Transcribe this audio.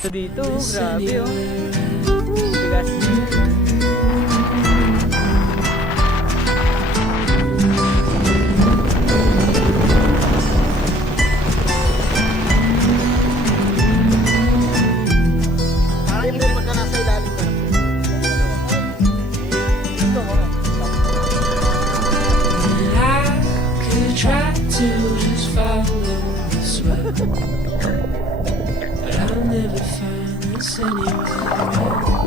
So dito, grabe oh. Bigas. Parang hindi pagka nasa ilalim ka. Ito mo. I could try to just follow this way, but I'll never find this anywhere.